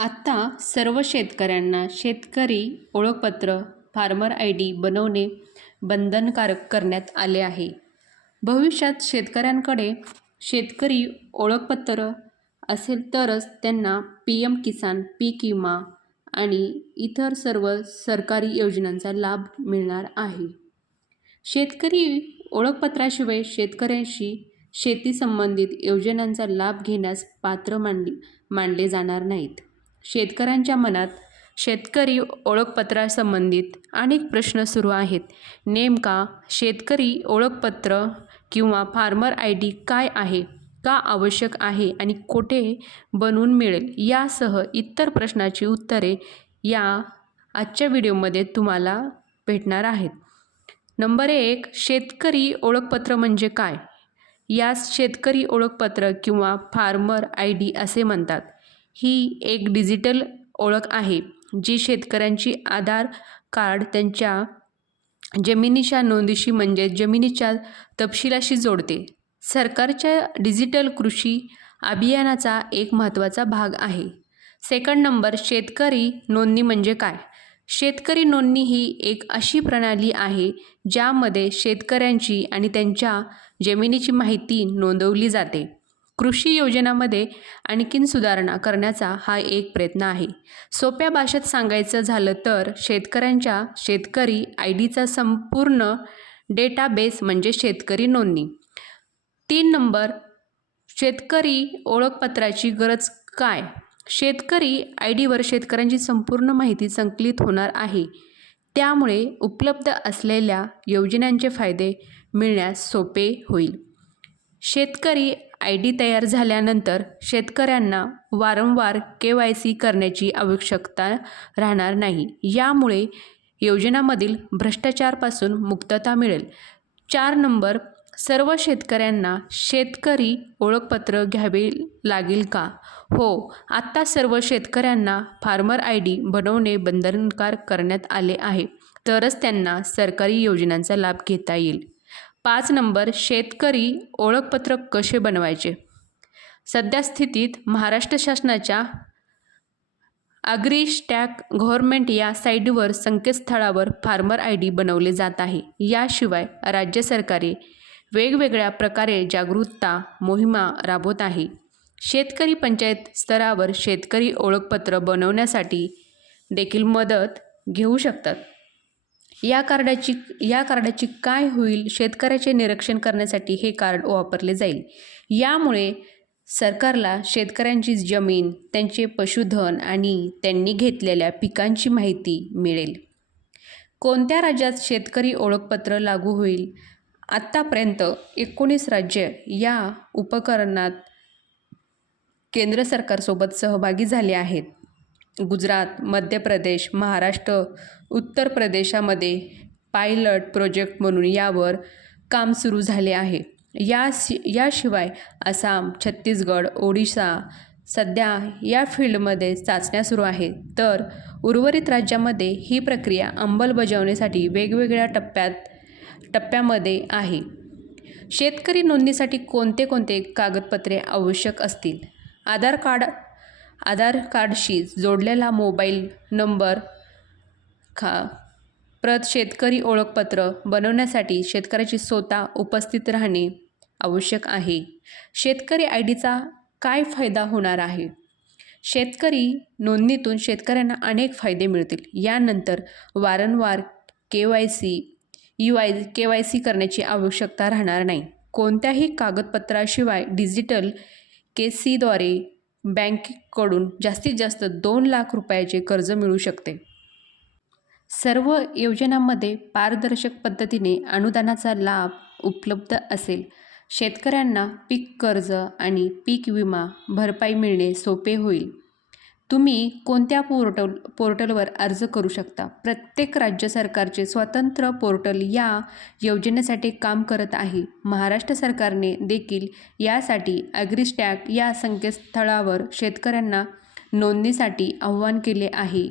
आत्ता सर्व शेतकऱ्यांना शेतकरी ओळखपत्र फार्मर आय डी बनवणे बंधनकारक करण्यात आले आहे. भविष्यात शेतकऱ्यांकडे शेतकरी ओळखपत्र असेल तरच त्यांना पी एम किसान पीक विमा आणि इतर सर्व सरकारी योजनांचा लाभ मिळणार आहे. शेतकरी ओळखपत्राशिवाय शेतकऱ्यांशी शेती संबंधित योजनांचा लाभ घेण्यास पात्र मान मानले जाणार नाहीत. शेतकऱ्यांच्या मनात शेतकरी ओळखपत्रासंबंधित अनेक प्रश्न सुरू आहेत. नेमका शेतकरी ओळखपत्र किंवा फार्मर आय डी काय आहे? का आवश्यक आहे आणि कुठे बनवून मिळेल? यासह इतर प्रश्नाची उत्तरे या आजच्या व्हिडिओमध्ये तुम्हाला भेटणार आहेत. नंबर एक शेतकरी ओळखपत्र म्हणजे काय? यास शेतकरी ओळखपत्र किंवा फार्मर आय डी असे म्हणतात. ही एक डिजिटल ओळख आहे जी शेतकऱ्यांची आधार कार्ड त्यांच्या जमिनीच्या नोंदीशी म्हणजे जमिनीच्या तपशिलाशी जोडते. सरकारच्या डिजिटल कृषी अभियानाचा एक महत्त्वाचा भाग आहे. सेकंड नंबर शेतकरी नोंदणी म्हणजे काय? शेतकरी नोंदणी ही एक अशी प्रणाली आहे ज्यामध्ये शेतकऱ्यांची आणि त्यांच्या जमिनीची माहिती नोंदवली जाते. कृषी योजनामध्ये आणखीन सुधारणा करण्याचा हा एक प्रयत्न आहे. सोप्या भाषेत सांगायचं झालं तर शेतकऱ्यांच्या शेतकरी आय डीचा संपूर्ण डेटाबेस म्हणजे शेतकरी नोंदणी. तीन नंबर शेतकरी ओळखपत्राची गरज काय? शेतकरी आय डीवर शेतकऱ्यांची संपूर्ण माहिती संकलित होणार आहे. त्यामुळे उपलब्ध असलेल्या योजनांचे फायदे मिळण्यास सोपे होईल. शेतकरी आय डी तयार झाल्यानंतर शेतकऱ्यांना वारंवार के वाय सी करण्याची आवश्यकता राहणार नाही. यामुळे योजनामधील भ्रष्टाचारपासून मुक्तता मिळेल. चार नंबर सर्व शेतकऱ्यांना शेतकरी ओळखपत्र घ्यावे लागेल का? हो आत्ता सर्व शेतकऱ्यांना फार्मर आय डी बनवणे बंधनकार करण्यात आले आहे. तरच त्यांना सरकारी योजनांचा लाभ घेता येईल. पाच नंबर शेतकरी ओळखपत्र कसे बनवायचे? सध्या स्थितीत महाराष्ट्र शासनाच्या अग्रिस्टॅक गव्हर्मेंट या साईटवर संकेतस्थळावर फार्मर आय डी बनवले जात आहे. याशिवाय राज्य सरकारे वेगवेगळ्या प्रकारे जागरूकता मोहिमा राबवत आहे. शेतकरी पंचायत स्तरावर शेतकरी ओळखपत्र बनवण्यासाठी देखील मदत घेऊ शकतात. या कार्डाची या कार्डाची काय होईल शेतकऱ्याचे निरीक्षण करण्यासाठी हे कार्ड वापरले जाईल. यामुळे सरकारला शेतकऱ्यांची जमीन त्यांचे पशुधन आणि त्यांनी घेतलेल्या पिकांची माहिती मिळेल. कोणत्या राज्यात शेतकरी ओळखपत्र लागू होईल? आत्तापर्यंत एकोणीस राज्य या उपकरणात केंद्र सरकारसोबत सहभागी झाले आहेत. गुजरात मध्य प्रदेश महाराष्ट्र उत्तर प्रदेशामध्ये पायलट प्रोजेक्ट म्हणून यावर काम सुरू झाले आहे. या याशिवाय आसाम छत्तीसगड ओडिशा सध्या या फील्डमध्ये चाचण्या सुरू आहेत. तर उर्वरित राज्यामध्ये ही प्रक्रिया अंमलबजावणीसाठी वेगवेगळ्या टप्प्यात टप्प्यामध्ये आहे. शेतकरी नोंदणीसाठी कोणते कोणते कागदपत्रे आवश्यक असतील? आधार कार्ड आधार कार्डशी जोडलेला मोबाईल नंबर खा प्रत शेतकरी ओळखपत्र बनवण्यासाठी शेतकऱ्याची स्वतः उपस्थित राहणे आवश्यक आहे. शेतकरी आय डीचा काय फायदा होणार आहे? शेतकरी नोंदणीतून शेतकऱ्यांना अनेक फायदे मिळतील. यानंतर वारंवार K Y C U I K Y C करण्याची आवश्यकता राहणार नाही. कोणत्याही कागदपत्राशिवाय डिजिटल के सीद्वारे बँकेकडून जास्तीत जास्त दोन लाख रुपयाचे कर्ज मिळू शकते. सर्व योजनांमध्ये पारदर्शक पद्धतीने अनुदानाचा लाभ उपलब्ध असेल. शेतकऱ्यांना पीक कर्ज आणि पीक विमा भरपाई मिळणे सोपे होईल. तुम्ही कोणत्या पोर्टल पोर्टलवर अर्ज करू शकता? प्रत्येक राज्य सरकारचे स्वतंत्र पोर्टल या योजनेसाठी काम करत आहे. महाराष्ट्र सरकारने देखील यासाठी ॲग्रिस्टॅक या संकेतस्थळावर शेतकऱ्यांना नोंदणीसाठी आव्हान केले आहे.